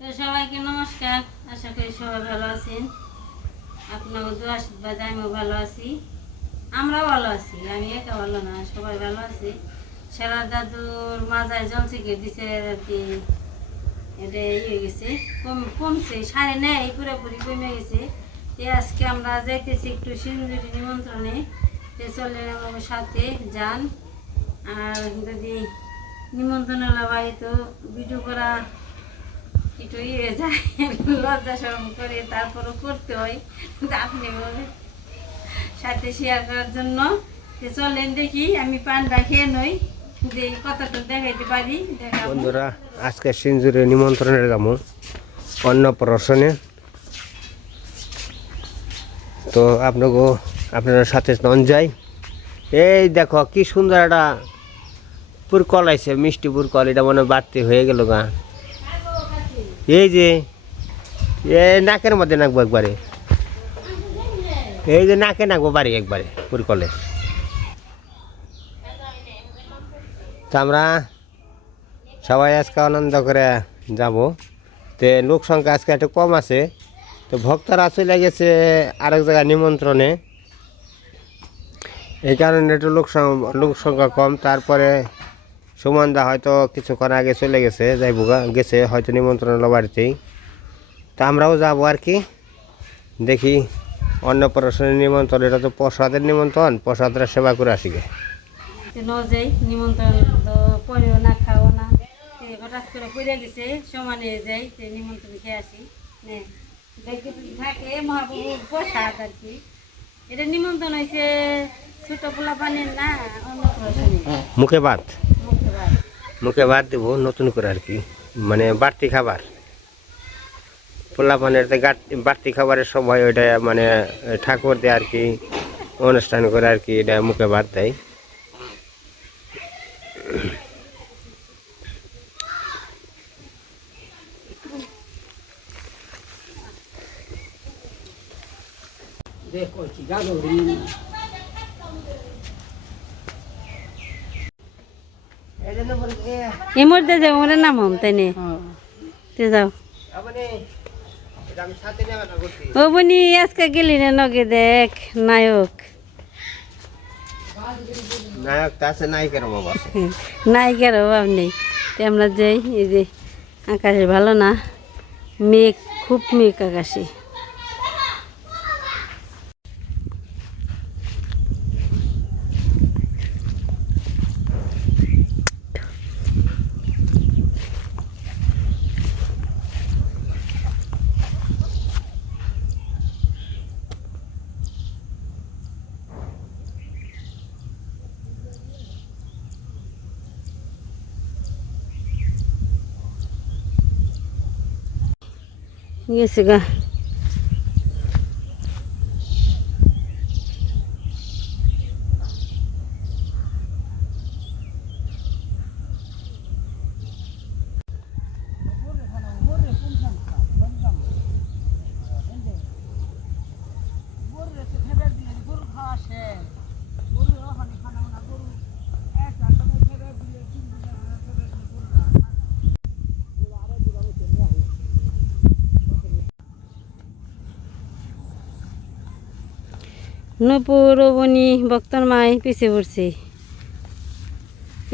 তো সবাইকে নমস্কার, আশা করি সবাই ভালো আছেন। আপনাকে দু আশীর্বাদ আমিও ভালো আছি। আমরাও ভালো আছি, আমি একা ভালো না, সবাই ভালো আছি। সেরা দাদুর মাজায় জল থেকে দিছে আর কি, এটা ইয়ে হয়ে গেছে, কম কমছে সাড়ে নেয়, পুরোপুরি কমে গেছে। তো আজকে আমরা যাইতেছি একটু সিন্দুরি নিমন্ত্রণে। তে চলেন আমার সাথে, যান। আর যদি নিমন্ত্রণ হলো তো ভিডিও করা একটু ইয়ে যায়, লজ্জা করে তারপরও করতে হয়। আপনি সাথে শেয়ার করার জন্য চলেন দেখি, আমি খেয়ে নই। যে দেখাইতে পারি বন্ধুরা, আজকে সিঞ্জুরে নিমন্ত্রণের যাব তো আপনাকে আপনার সাথে নন যাই। এই দেখো, কি সুন্দর একটা পুরকল আছে মিষ্টি পুরকল, এটা মনে বাড়তি হয়ে গেল গা। এই যে, এ নাকের মধ্যে নাকবো একবারে। এই যে নাকে নাকবো বাড়ি একবারে পুরকলে তো আমরা সবাই আজকে আনন্দ করে যাব। তে লোক সংখ্যা আজকে একটু কম আছে। তো ভক্তরা চলে গেছে আরেক জায়গায় নিমন্ত্রণে। এই কারণে একটু লোক লোক সংখ্যা কম, তারপরে সুমনদা হয়তো কিছুক্ষণ আগে চলে গেছে যাইব গেছে হয়তো নিমন্ত্রণ হলো বাড়িতেই। তা আমরাও যাব আর কি। দেখি অন্নপ্রাশনের নিমন্ত্রণ এটা তো প্রসাদের নিমন্ত্রণ প্রসাদরা সেবা করে আসি গে যাই নিমন্ত্রণ তো পরেও না খাও না। হঠাৎ করে পড়ে গেছে সমানে যাই নিমন্ত্রণ খেয়ে আসি। নে, দেখতে তো থাকে মহাপ্রভুর প্রসাদ আর কি। এটা নিমন্ত্রণ হয়েছে ছোট পোলা পানির না অন্নপ্রাশনে মুখে ভাত। মুখে ভাত। দেব, নতুন করে আর কি। মানে বাড়তি খাবার। পোলা পানের বাড়তি খাবারের সময় ওইটা মানে ঠাকুর দেয় আর কি, অনুষ্ঠান করে আর কি, এটা মুখে ভাত দেয়। এই মধ্যে যাব মনে নাম হম তাই নে? তে যাও। ও বনি আজকে গেলি না নগে দেখ নায়ক। নায়ক তা আছে নায়িকার বাবা আছে। নায়িকার অভাব নেই। তো আমরা যাই এই যে আকাশে ভালো না। মেঘ খুব মেঘ আকাশে। গেছে গা নপুর বনি বক্তর মাই পিছে পড়ছে।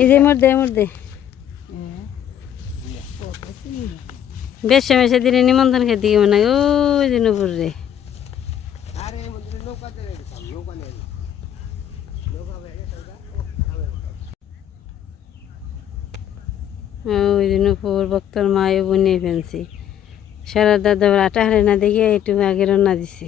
এই যে মধ্যে মধ্যে বেশ মেশে দিনে নিমন্ত্রণ খেতে গেবে না ওই যে নপুর রে। ওই নপুর বক্তর মায় বনিয়ে ফেলছি। সারা দাদা আটা হারে না দেখে একটু আগে রান্না দিছে।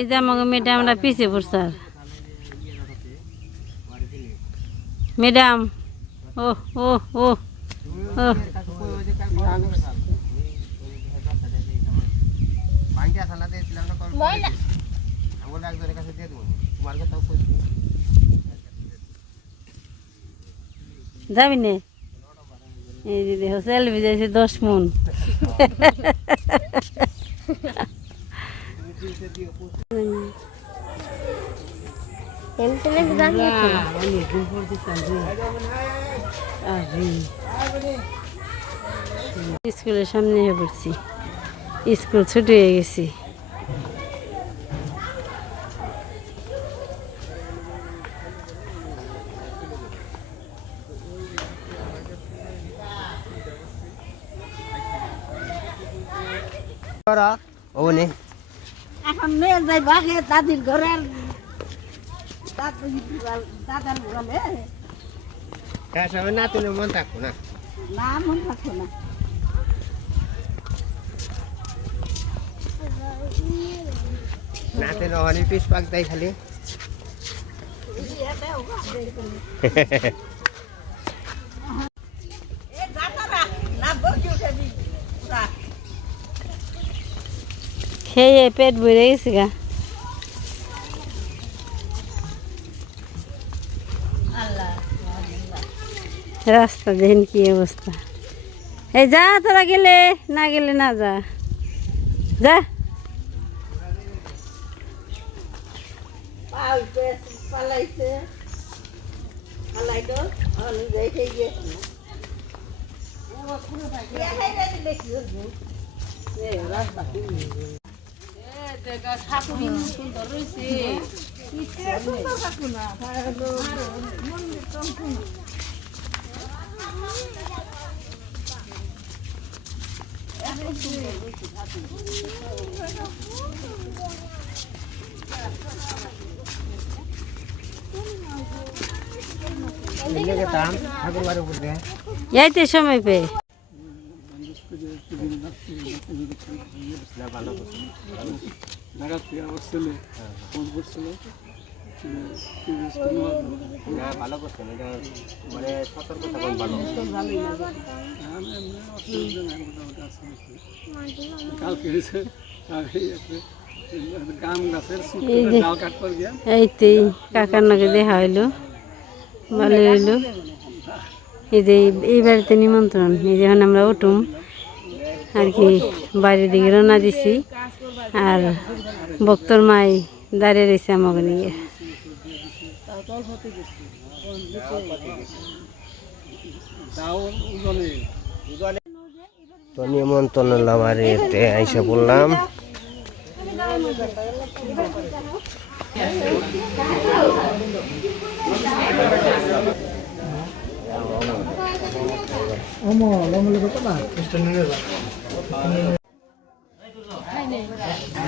এই যে আমাকে ম্যাডামরা পিছিয়ে পড়ছে আর ম্যাডাম ও ও যাবি নে? এই যে দেখো সেলফি দশ মন। স্কুলের সামনে হয়ে পড়ছি। স্কুল ছুটি হয়ে গেছি। ওনে এখন মেয়ে যাই বাঘে দাদির ঘরের দাদি- দাদার ঘরে তার সময় না তুমি মন থাকব না না মন থাকো না নাতে নহনি পিস পাক দেয় খালি এ দাদারা না বসে উঠে দি খেয়ে পেট ভরে গেছে গা রাস্তা দেখেন কি অবস্থা। এই যা তোরা গেলে না গেলে না যা। যা। এইতে সময় পেয়ে আমার ছেলে ফোন করছিল। না ভালো এইতেই কাকার নাকি দেখা হইল ভালো হইল এই যে, এই- বাড়িতে নিমন্ত্রণ। এই যে আমরা উঠুম। আর কি বাড়ির দিকে রওনা দিছি। আর বক্তর মাই দাঁড়িয়ে রয়েছে আমাকে নিয়ে। দাও ওজনে তো নিমন্ত্রণ এলাম আর এতে আইসা বললাম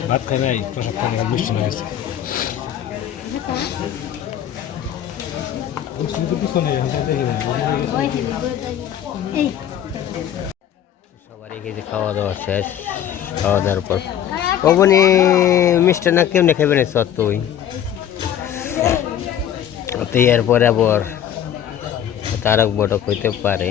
ভাত খাই নাই প্রসাদ খাই নাই মিষ্টি গেছে পিছনে সবারই কিছু খাওয়া দাওয়া শেষ, খাওয়া দাওয়ার পর। ও বনি মিষ্টান্ন কেমনে খাবে না সত তুই তো এরপরে আবার তারক বটক হইতে পারে।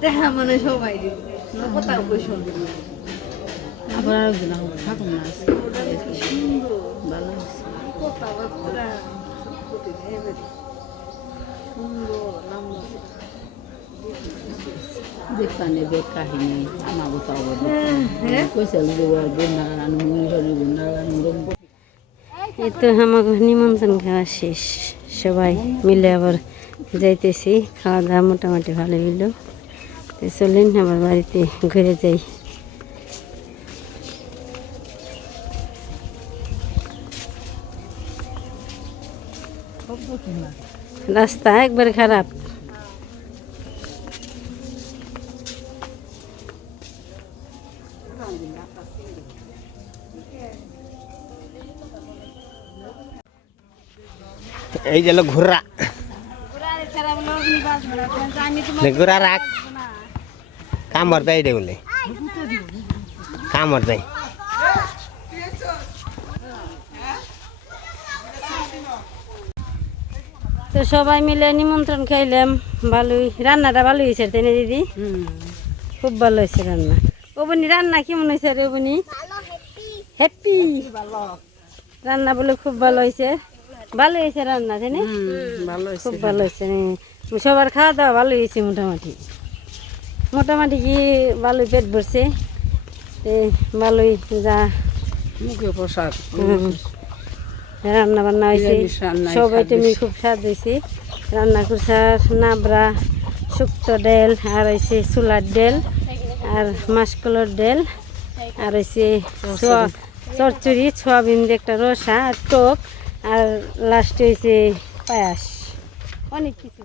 দেখা মানে সবাই কথা কৈশল আবার আরেকজন থাকুন না ভালো কথাবার্তা সুন্দর নাম দেখবানে বেগ কাহিনী আমাকে পাব কৈছিল গুণাগান মুই হরি গুণাগান রম্ব এই তো আমাকে নিমন্ত্রণ খাওয়া শেষ। সবাই মিলে আবার যাইতেছি খাওয়া দাওয়া মোটামুটি ভালো হইল। তো চলেন আমার বাড়িতে ঘুরে যাই। রাস্তা একবারে খারাপ। এই গেল ঘোরা ঘোরা রাখ। কামড় দেয় বলে। কামড় দেয় তো সবাই মিলে নিমন্ত্রণ খাইলাম। ভালোই। রান্নাটা ভালো হয়েছে তাই না দিদি? খুব ভালো হয়েছে রান্না। ও বনি রান্না কেমন হয়েছে রে বনি? হ্যাপি রান্না বলে খুব ভালো হয়েছে ভালো হয়েছে রান্না তাই না? ভালো খুব ভালো হয়েছে সবার খাওয়া দাওয়া ভালো হয়েছে মোটামুটি। মোটামুটি কি ভালোই পেট ভরছে এ, ভালোই যা মুখে পোশাক রান্না বান্না হয়েছে সব আইটেমই খুব স্বাদ হয়েছে। রান্না করছে নাবড়া শুক্তো ডেল আর হয়েছে চুলার ডেল আর মাসকলর ডেল আর হয়েছে চরচুরি সোয়াবিন দিয়ে একটা রসা আর টক। আর লাস্টে হয়েছে পায়াস। অনেক কিছু।